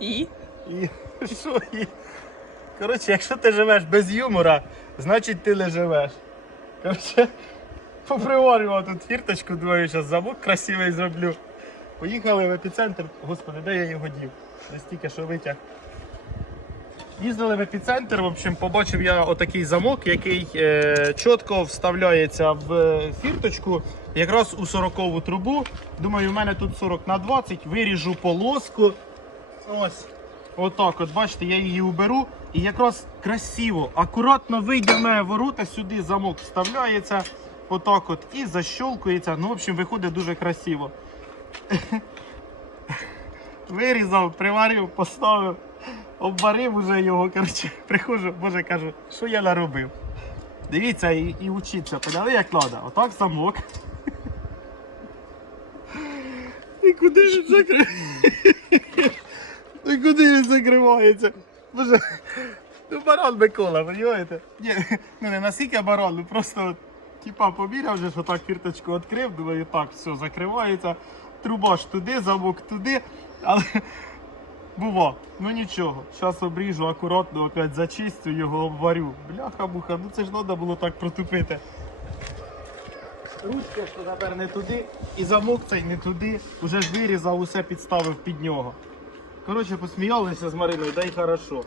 І? І що і? Коротше, якщо ти живеш без юмора, значить ти не живеш. Коротше, поприварював тут фірточку, думаю, зараз замок красивий зроблю. Поїхали в епіцентр. Господи, де я його дів? Десь тільки що витяг. Їздили в епіцентр, в общем, побачив я отакий замок, який е, чітко вставляється в е, фірточку, якраз у 40-ву трубу. Думаю, в мене тут 40 на 20, виріжу полоску. Ось. Отак, от бачите, я її уберу. І якраз красиво, акуратно вийде в ворота, сюди замок вставляється. Отак от і защолкується. Ну, в общем, виходить дуже красиво. Вирізав, приварив, поставив, обварив уже його. Коротше, приходжу, боже кажу, що я наробив. Дивіться і, і учіться, поняли, як треба. Отак замок. І куди він закрив? І куди він закривається? Боже, ну барон Микола, розумієте? Ні, ну не наскільки барон, ну просто от, типа поміряв вже, що так фірточку відкрив, думаю, так, все, закривається. Труба ж туди, замок туди, але бува, ну нічого. Зараз обріжу, акуратно опять зачистю, його обварю. Бляха-муха, ну це ж треба було так протупити. Ручка що тепер не туди, і замок цей не туди. Уже ж вирізав, усе підставив під нього. Коротше, посміялися з Мариною, да й хорошо.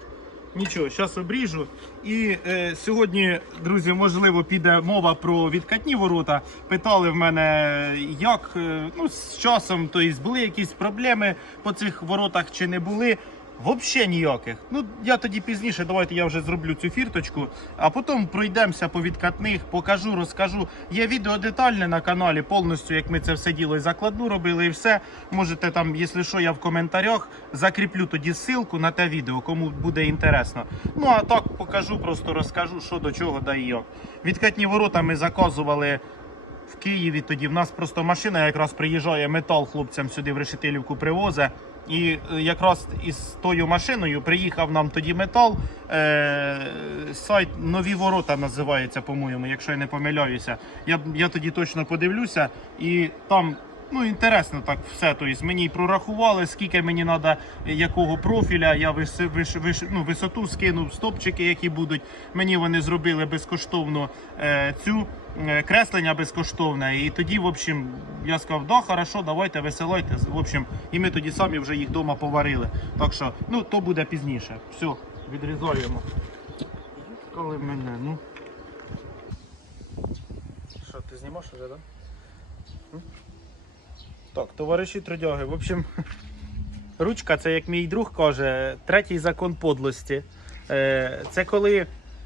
Нічого, зараз обріжу. І е, сьогодні, друзі, можливо, піде мова про відкатні ворота. Питали в мене, як е, ну, з часом, тобто були якісь проблеми по цих воротах чи не були. Взагалі ніяких. Ну, я тоді пізніше, давайте я вже зроблю цю фірточку, а потім пройдемося по відкатних, покажу, розкажу. Є відео детальне на каналі, повністю, як ми це все діло і закладну робили, і все. Можете там, якщо що, я в коментарях закріплю тоді ссылку на те відео, кому буде інтересно. Ну а так покажу, просто розкажу, що до чого да і як. Відкатні ворота ми заказували. В Києві тоді в нас просто машина якраз приїжджає метал хлопцям сюди в Решетилівку привозить. І е, якраз із тою машиною приїхав нам тоді метал. Е, сайт Нові ворота називається, по-моєму, якщо я не помиляюся. Я, я тоді точно подивлюся, і там ну, інтересно так все. Тобто мені прорахували, скільки мені треба якого профіля. Я вис, виш, виш, ну, висоту скинув, стопчики, які будуть. Мені вони зробили безкоштовно е, цю е, креслення безкоштовне. І тоді, в общем, я сказав, да, хорошо, давайте висилайте. В общем, і ми тоді самі вже їх вдома поварили. Так що, ну, то буде пізніше. Все, відрізаємо. Коли мене, ну. Що, ти знімаєш вже, так? Да? Так, товариші трудяги. В общем, ручка це, як мій друг каже, третій закон подлості. Е, Це коли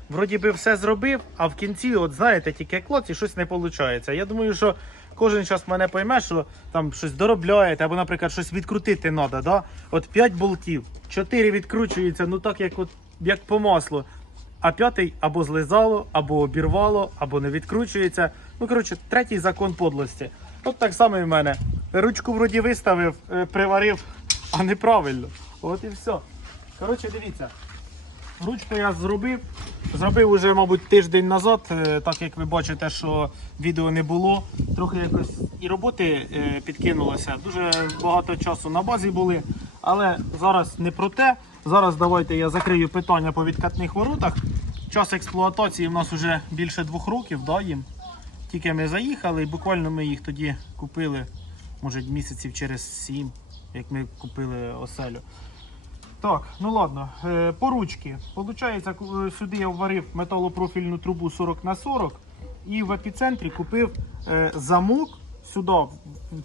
вроді би все зробив, а в кінці, от знаєте, тільки клоц і щось не виходить. Я думаю, що кожен час мене пойме, що там щось доробляєте, або, наприклад, щось відкрутити треба. Да? От 5 болтів, 4 відкручуються, ну так як, от, як по маслу. А п'ятий або злизало, або обірвало, або не відкручується. Ну, коротше, третій закон подлості. От так само і в мене. Ручку вроді виставив, е, приварив, а неправильно. От і все. Коротше, дивіться. Ручку я зробив. Зробив уже, мабуть, тиждень назад, е, так як ви бачите, що відео не було. Трохи якось і роботи е, підкинулося. Дуже багато часу на базі були. Але зараз не про те. Зараз давайте я закрию питання по відкатних воротах. Час експлуатації в нас вже більше двох років, да, їм. Тільки ми заїхали і буквально ми їх тоді купили, може місяців через сім, як ми купили оселю. Так, ну ладно, е, по ручки. Получається, е, сюди я вварив металопрофільну трубу 40 на 40 і в епіцентрі купив е, замок сюди,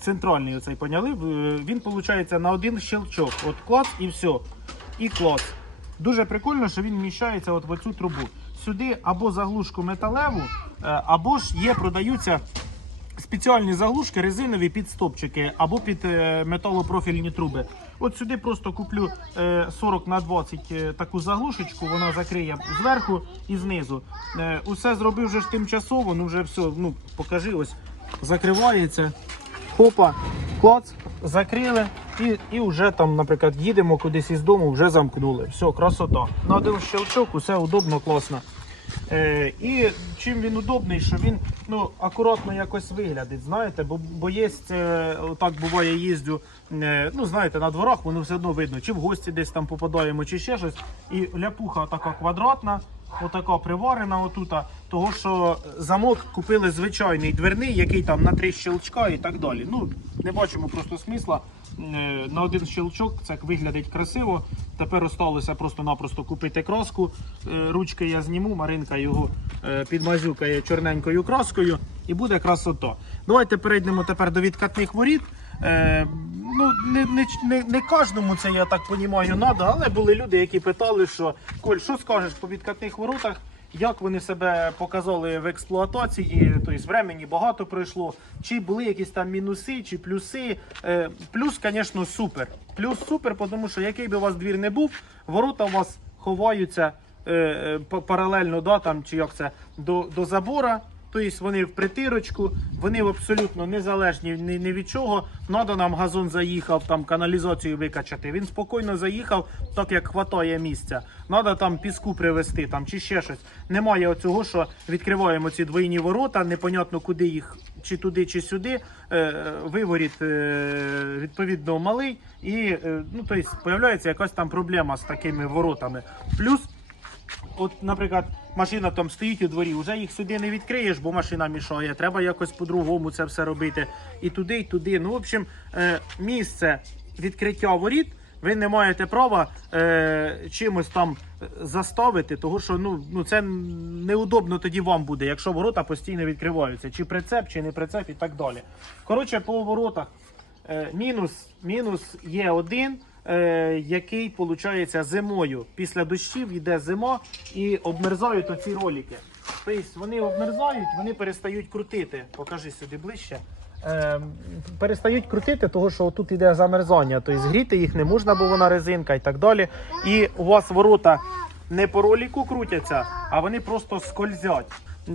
центральний оцей поняли. Він виходить на один щелчок. От клац і все. І клац. Дуже прикольно, що він вміщається от в оцю трубу. Сюди або заглушку металеву, або ж є, продаються спеціальні заглушки резинові під стопчики або під е, металопрофільні труби. От сюди просто куплю е, 40 на 20 е, таку заглушечку, вона закриє зверху і знизу. Е, усе зробив вже ж тимчасово, ну вже все, ну покажи, ось закривається. Хопа, клац, закрили і, і вже там, наприклад, їдемо кудись із дому, вже замкнули. Все, красота. На один щелчок, усе удобно, класно. Е, і чим він удобний, що він ну, акуратно якось виглядить, знаєте, бо, бо є, так буває, їздю, е, ну знаєте, на дворах воно все одно видно, чи в гості десь там попадаємо, чи ще щось. І ляпуха така квадратна, отака приварена отута, того що замок купили звичайний дверний, який там на три щелчка і так далі. Ну, не бачимо просто смисла. Е, На один щелчок це виглядить красиво. Тепер осталося просто-напросто купити краску. Е, Ручки я зніму, Маринка його е, підмазюкає чорненькою краскою і буде красота. Давайте перейдемо тепер до відкатних воріт. Ну, не, не, не, не кожному це, я так розумію, треба, але були люди, які питали, що Коль, що скажеш по відкатних воротах? Як вони себе показали в експлуатації, тобто времени багато пройшло, чи були якісь там мінуси, чи плюси. Е, плюс, звісно, супер. Плюс супер, тому що який би у вас двір не був, ворота у вас ховаються е, е, паралельно да, там, чи як це, до, до забора. Тобто вони в притирочку, вони абсолютно незалежні ні, від чого. Надо нам газон заїхав, там каналізацію викачати. Він спокійно заїхав, так як хватає місця. Надо там піску привезти там, чи ще щось. Немає оцього, що відкриваємо ці двойні ворота, непонятно куди їх, чи туди, чи сюди. Е, виворіт е, відповідно малий, і е, ну, тобто, появляється якась там проблема з такими воротами. Плюс От, наприклад, машина там стоїть у дворі, вже їх сюди не відкриєш, бо машина мішає. Треба якось по-другому це все робити. І туди, і туди. Ну, в общем, е, місце відкриття воріт. Ви не маєте права е, чимось там заставити, тому що ну, ну це неудобно тоді вам буде, якщо ворота постійно відкриваються, чи прицеп, чи не прицеп, і так далі. Коротше, по воротах Е, мінус, мінус є один, е, який виходить зимою. Після дощів йде зима і обмерзають оці ролики. Тобто вони обмерзають, вони перестають крутити. Покажи сюди ближче. Е, перестають крутити, тому що тут йде замерзання. Тобто згріти їх не можна, бо вона резинка і так далі. І у вас ворота не по роліку крутяться, а вони просто скользять.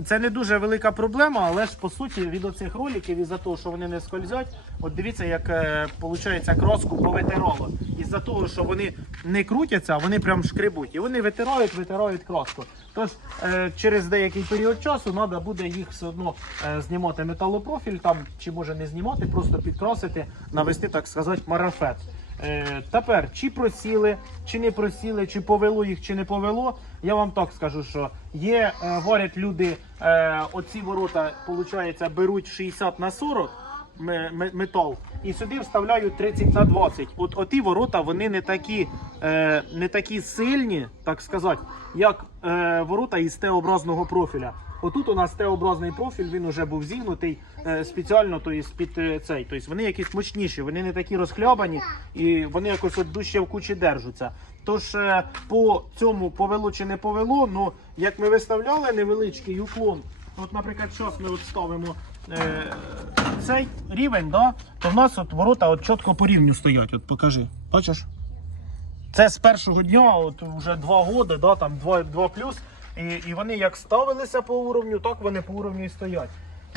Це не дуже велика проблема, але ж по суті від оцих роликів, із-за того, що вони не скользять, от дивіться, як е, виходить кроску повитирало. Із-за того, що вони не крутяться, вони прям шкребуть. І вони витирають, витирають кроску. Тож е, через деякий період часу треба буде їх все одно е, знімати металопрофіль, там чи може не знімати, просто підкрасити, навести, так сказати, марафет. Е, тепер, чи просіли, чи не просіли, чи повело їх, чи не повело. Я вам так скажу, що є, е, варять люди, е, оці ворота, виходить, беруть 60 на 40 ме- ме- метал і сюди вставляють 30 на 20. От оті ворота вони не такі, е, не такі сильні, так сказати, як е, ворота із Т-образного профіля. Отут у нас Т-образний профіль, він вже був зігнутий е, спеціально, то есть, під е, цей. Тобто вони якісь мощніші, вони не такі розхлябані і вони якось от дужче в кучі держаться. Тож е, по цьому повело чи не повело, ну як ми виставляли невеличкий уклон, от, наприклад, зараз ми от ставимо е, цей рівень, да, то в нас от ворота от чітко по рівню стоять. От покажи. Бачиш? Це з першого дня, от вже два роки, да, там два, два плюс. І, і вони як ставилися по уровню, так вони по уровню і стоять.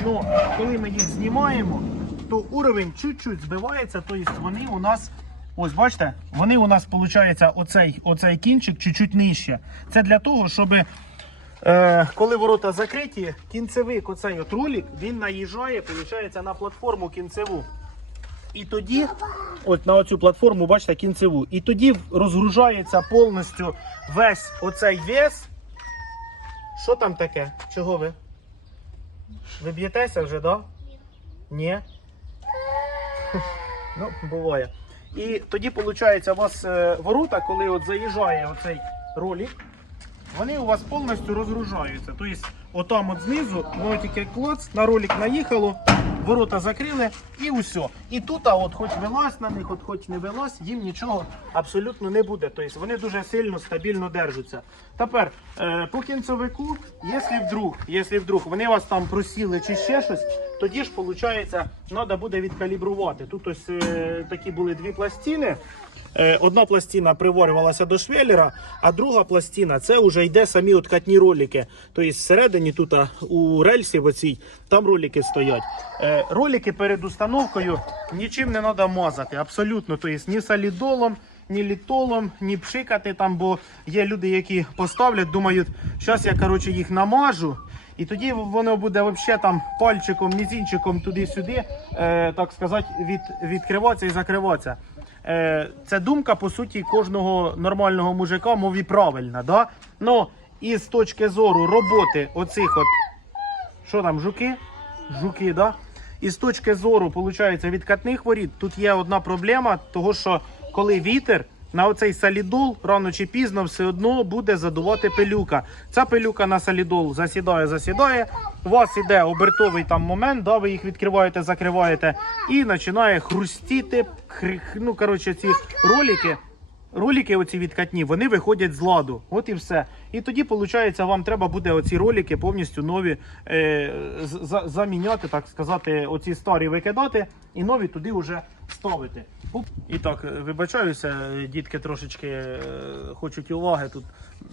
Ну, коли ми їх знімаємо, то уровень чуть-чуть збивається, тобто вони у нас. Ось бачите, вони у нас виходить оцей, оцей кінчик чуть-чуть нижче. Це для того, щоб е, коли ворота закриті, кінцевик, оцей от ролик, він наїжджає, виходить, на платформу кінцеву. І тоді, от на оцю платформу, бачите, кінцеву. І тоді розгружається повністю весь оцей вес. Що там таке? Чого ви? Ви б'єтеся вже, да? Ні? Ну, буває. І тоді, виходить, у вас е, ворота, коли от заїжджає оцей ролик, вони у вас повністю розгружаються. Тобто, отам от знизу, воно тільки клац, на ролик наїхало, ворота закрили і все. І тут, а от хоч вилазь на них, от хоч не вилазь, їм нічого абсолютно не буде. Тобто вони дуже сильно, стабільно держаться. Тепер, е, по кінцевику, якщо вдруг, вдруг вони вас там просіли чи ще щось, тоді ж, виходить, треба буде відкалібрувати. Тут ось е, такі були дві пластини. Е, Одна пластина приварювалася до швеллера, а друга пластина це вже йде самі откатні ролики. Тобто всередині тут у рельсі оцій, там ролики стоять. Е, Ролики перед установкою нічим не треба мазати, абсолютно. Тобто ні солідолом, ні літолом, ні пшикати там, бо є люди, які поставлять, думають, зараз я коротше, їх намажу. І тоді воно буде взагалі там пальчиком, мізінчиком туди-сюди, е, так сказати, від, відкриватися і закриватися. Е, це думка, по суті, кожного нормального мужика, мові правильна. Да? Ну, і з точки зору роботи оцих от що там, жуки? Жуки, да? І з точки зору, виходить, відкатних воріт, тут є одна проблема, того що коли вітер на оцей салідол рано чи пізно все одно буде задувати пилюка. Ця пилюка на салідол засідає, засідає. У вас іде обертовий там момент, да, ви їх відкриваєте, закриваєте, і починає хрустіти. Хр- Ну, коротше, ці ролики ролики оці відкатні, вони виходять з ладу. От і все. І тоді, виходить, вам треба буде оці ролики повністю нові е, за- заміняти, так сказати, оці старі викидати і нові туди вже ставити. І так, е, вибачаюся, дітки трошечки е, хочуть уваги тут.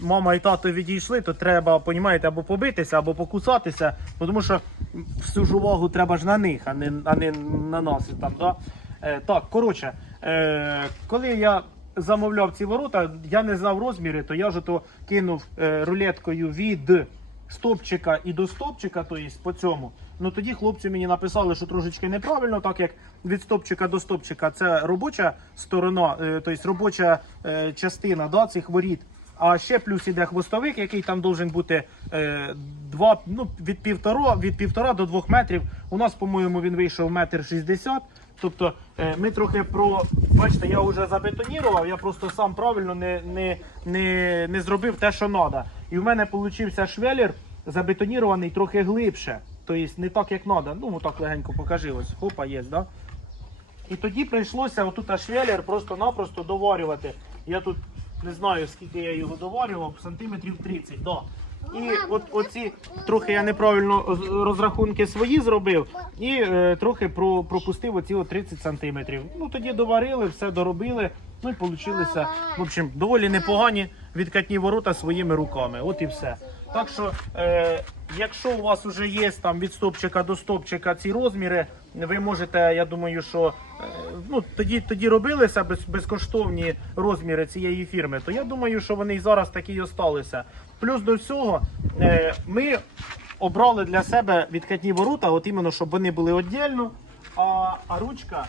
Мама і тато відійшли, то треба, понімаєте, або побитися, або покусатися, тому що всю ж увагу треба ж на них, а не, а не на нас. Там, да? Е, так, коротше, е, коли я замовляв ці ворота, я не знав розміри, то я ж то кинув е, рулеткою від стопчика і до стопчика, то по цьому. Ну тоді хлопці мені написали, що трошечки неправильно, так як від стопчика до стопчика це робоча сторона, е, робоча частина да, цих воріт. А ще плюс іде хвостовик, який там должен бути е, два, ну, від півтора, від півтора до двох метрів. У нас, по-моєму, він вийшов метр шістдесят. Тобто е, ми трохи про. Бачите, я вже забетонірував, я просто сам правильно не, не, не, не зробив те, що треба. І в мене вийшов швелір забетонірований трохи глибше. Тобто не так, як треба. Ну, так легенько покажи. Ось, хопа, є, да? І тоді прийшлося отут аж швеллер просто-напросто доварювати. Я тут не знаю, скільки я його доварював, сантиметрів 30. Да. І от оці трохи я неправильно розрахунки свої зробив, і е, трохи про, пропустив оці от 30 сантиметрів. Ну тоді доварили, все доробили. Ну і получилися, в общем, доволі непогані відкатні ворота своїми руками. От і все. Так що, е, якщо у вас вже є там від стопчика до стопчика ці розміри, ви можете, я думаю, що е, ну, тоді, тоді робилися без, безкоштовні розміри цієї фірми, то я думаю, що вони і зараз такі й осталися. Плюс до всього, е, ми обрали для себе відкатні ворота, от іменно, щоб вони були віддільно, а, а ручка.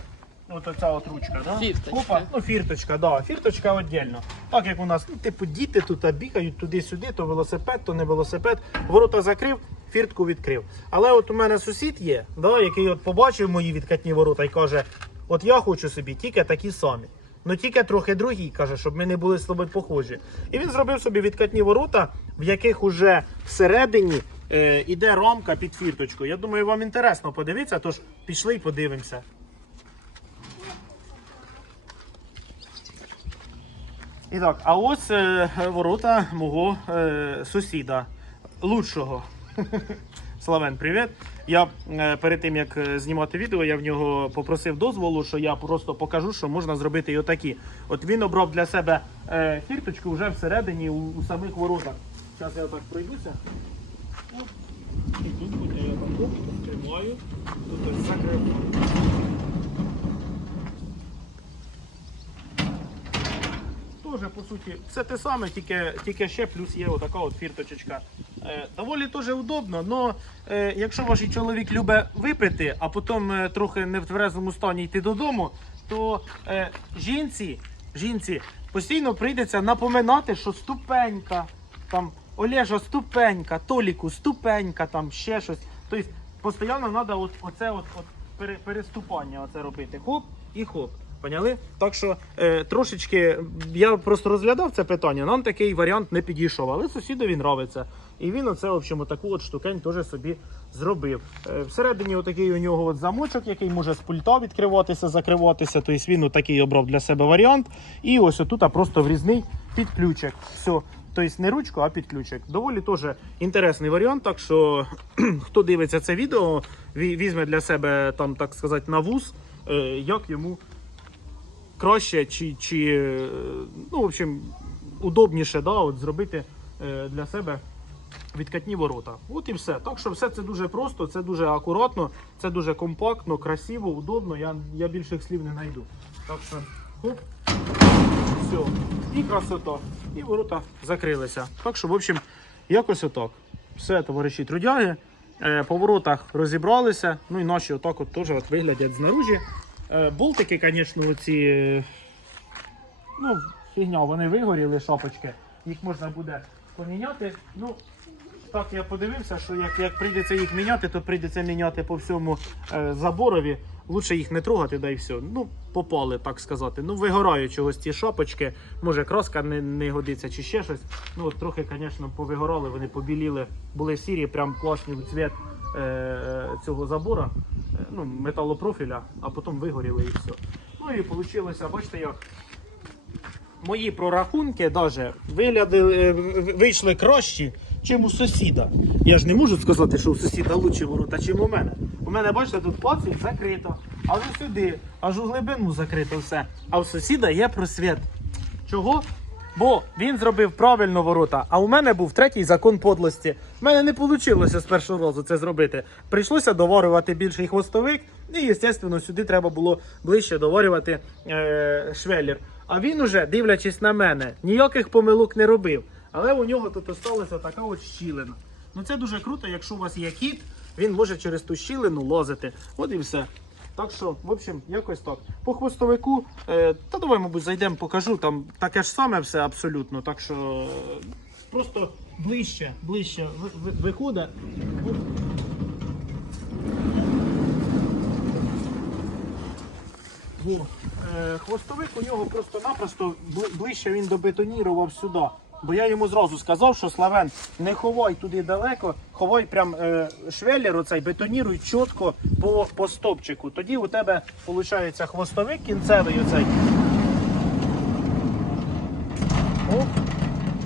От оця от ручка, да? Фірточка. Опа, ну фірточка, да, фірточка віддільно. Так як у нас, ну, типу, діти тут бігають туди-сюди, то велосипед, то не велосипед. Ворота закрив, фіртку відкрив. Але от у мене сусід є, да, який от побачив мої відкатні ворота і каже: от я хочу собі тільки такі самі. Ну тільки трохи другі, каже, щоб ми не були похожі. І він зробив собі відкатні ворота, в яких уже всередині е, іде рамка під фірточку. Я думаю, вам інтересно подивитися, тож пішли і подивимося. І так, а ось е, ворота мого е, сусіда, лучшого. Славен, привіт. Я е, перед тим як е, знімати відео, я в нього попросив дозволу, що я просто покажу, що можна зробити і отакі. От він обрав для себе е, фірточку вже всередині у, у самих воротах. Зараз я отак пройдуся. І тут я там тримаю. Тут ось Тоже, по суті, все те саме, тільки, тільки ще плюс є отака от фірточечка. Е, доволі теж удобно, але е, якщо ваш чоловік любить випити, а потім е, трохи не в тверезому стані йти додому, то е, жінці, жінці постійно прийдеться напоминати, що ступенька, там Олежа ступенька, Толіку ступенька, там ще щось. Тобто постійно треба от, оце от, от переступання оце робити. Хоп і хоп. Поняли? Так що е, трошечки я просто розглядав це питання. Нам такий варіант не підійшов, але сусідові нравиться. І він оце, в общем, таку от штукень теж собі зробив. Е, всередині отакий у нього от замочок, який може з пульта відкриватися, закриватися. Тобто він отакий обрав для себе варіант. І ось отут просто врізний підключик. Все. Тобто не ручку, а підключик. Доволі теж інтересний варіант. Так що хто дивиться це відео, візьме для себе там, так сказати, на вуз, е, як йому краще чи, чи е, ну, в общем, удобніше да, от, зробити е, для себе відкатні ворота. От і все. Так що все це дуже просто, це дуже акуратно, це дуже компактно, красиво, удобно. Я, я більших слів не знайду. Так що, хоп, І красота. І ворота закрилися. Так що, в общем, якось отак. Все, товариші трудяги. Е, По воротах розібралися. Ну і наші отак от теж от виглядять знаружі. Е, Болтики, звісно, оці. е, Ну, фігня, вони вигоріли, шапочки. Їх можна буде поміняти. Ну, так я подивився, що як, як прийдеться їх міняти, то прийдеться міняти по всьому е, заборові. Лучше їх не трогати, да і все. Ну, попали, так сказати. Ну, вигорають чогось ці шапочки. Може, краска не, не годиться чи ще щось. Ну, от трохи, звісно, повигорали, вони побіліли, були сірі, прям класні в цвіт е, е, цього забора, е, ну, металопрофіля, а потім вигоріли і все. Ну і вийшло, бачите, як мої прорахунки виглядали, е, вийшли кращі, чим у сусіда. Я ж не можу сказати, що у сусіда лучші ворота, чим у мене. У мене, бачите, тут пацик закрито, а вже сюди, аж у глибину закрито все. А у сусіда є просвіт. Чого? Бо він зробив правильно ворота, а у мене був третій закон подлості. У мене не вийшло з першого разу це зробити. Прийшлося доварювати більший хвостовик, і, звісно, сюди треба було ближче доварювати е, швеллер. А він уже, дивлячись на мене, ніяких помилок не робив. Але у нього тут осталася така от щілина. Ну це дуже круто, якщо у вас є кіт, він може через ту щілину лазити. От і все. Так що, в общем, якось так. По хвостовику, е, та давай, мабуть, зайдемо, покажу. Там таке ж саме все абсолютно. Так що е, просто ближче, ближче ви- ви- виходить. Е, хвостовик у нього просто-напросто ближче він добетонірував сюди. Бо я йому зразу сказав, що Славен, не ховай туди далеко, ховай прям е, швеллер оцей, бетоніруй чітко по, по стопчику. Тоді у тебе виходить хвостовик кінцевий оцей. О,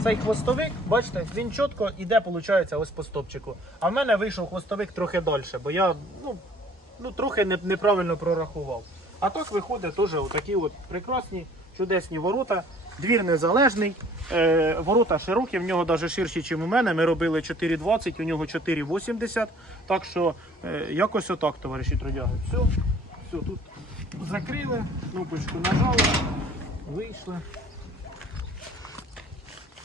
цей хвостовик, бачите, він чітко іде, виходить, ось по стопчику. А в мене вийшов хвостовик трохи далі, бо я ну, ну, трохи не- неправильно прорахував. А так виходить теж отакі от прекрасні, чудесні ворота. Двір незалежний, е, ворота широкі, в нього навіть ширші, ніж у мене. Ми робили 4,20, у нього 4,80. Так що е, якось отак, товариші трудяги. Все, все, тут закрили, кнопочку нажали, вийшли.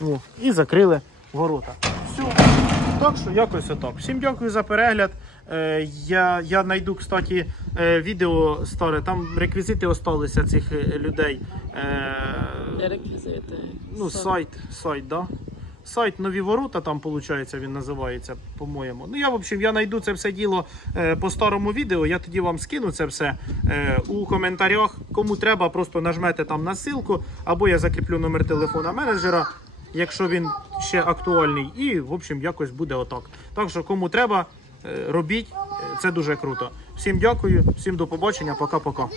О, і закрили ворота. Все. Так що якось отак. Всім дякую за перегляд. Е, я, я знайду, кстати, е, відео старе, там реквізити осталися цих е, людей. Реквізити. ну, сайт, сайт, да? Сайт Нові Ворота, там, виходить, він називається, по-моєму. Ну, я, в общем, я знайду це все діло по старому відео, я тоді вам скину це все у коментарях. Кому треба, просто нажмете там на ссылку, або я закріплю номер телефона менеджера, якщо він ще актуальний. І, в общем, якось буде отак. Так що, кому треба, робіть, Е, це дуже круто. Всім дякую, всім до побачення, пока-пока.